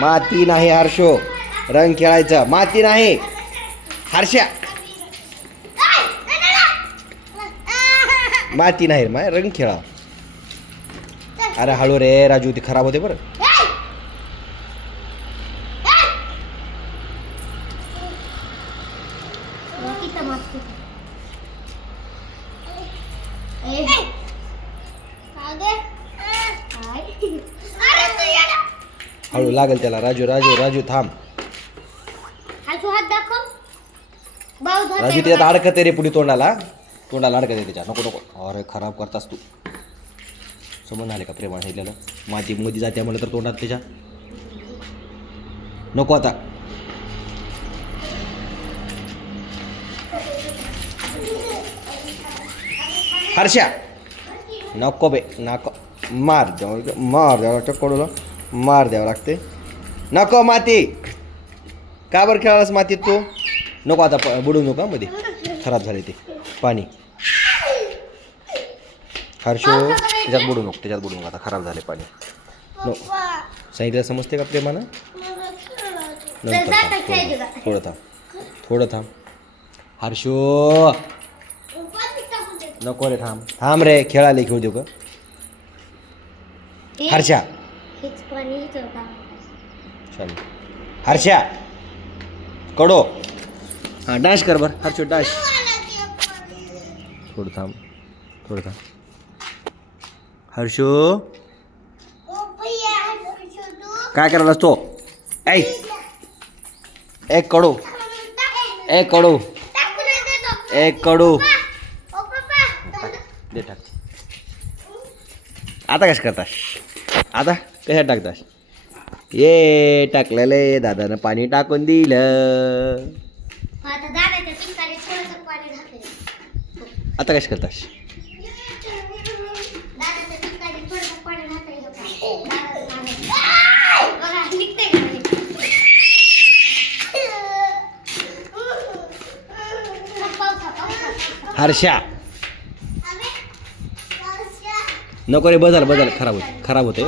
माती नाही हर्षो, रंग खेळायचं. माती नाही हर्षा, माती नाही रे, रंग खेळा. अरे हळू रे राजू, ती खराब होते बरं. हळू लागेल त्याला. राजू राजू राजू थांब. राजू त्याच्यात अडकते रे, पुढे तोंडाला अडकते त्याच्या. नको नको, अरे खराब करतास तू. समज आले का प्रेमा सांगितलेलं, माती मध्ये जाते म्हणलं तर तोंडात त्याच्या. नको आता. हर्षा नको बे, नको. मार द्यावं चक्कडूला मार द्यावं लागते. नको माती. का बरं खेळालास मातीत तू? नको आता, बुडू नका मध्ये, खराब झाले ते पाणी. हर्षो त्याच्यात बुडू नको, आता खराब झाले पाणी. नो सांगितलं समजते का प्रेमानं? नंतर थोडं थांब. हर्षो नको रे, थांब रे, खेळाले खेळू देऊ का? हर्षा हर्षा कडो, हा डॅश कर बर. हर्षो डॅश. थोडं थांब. हर्षो काय करायलास तो? एक कडू दे टाक. आता कशा करतास? आता कशा टाकतास? ये टाकलेलं दादानं पाणी टाकून दिलं. आता कशा करतास? हर्षा नको रे, बदल खराब होते.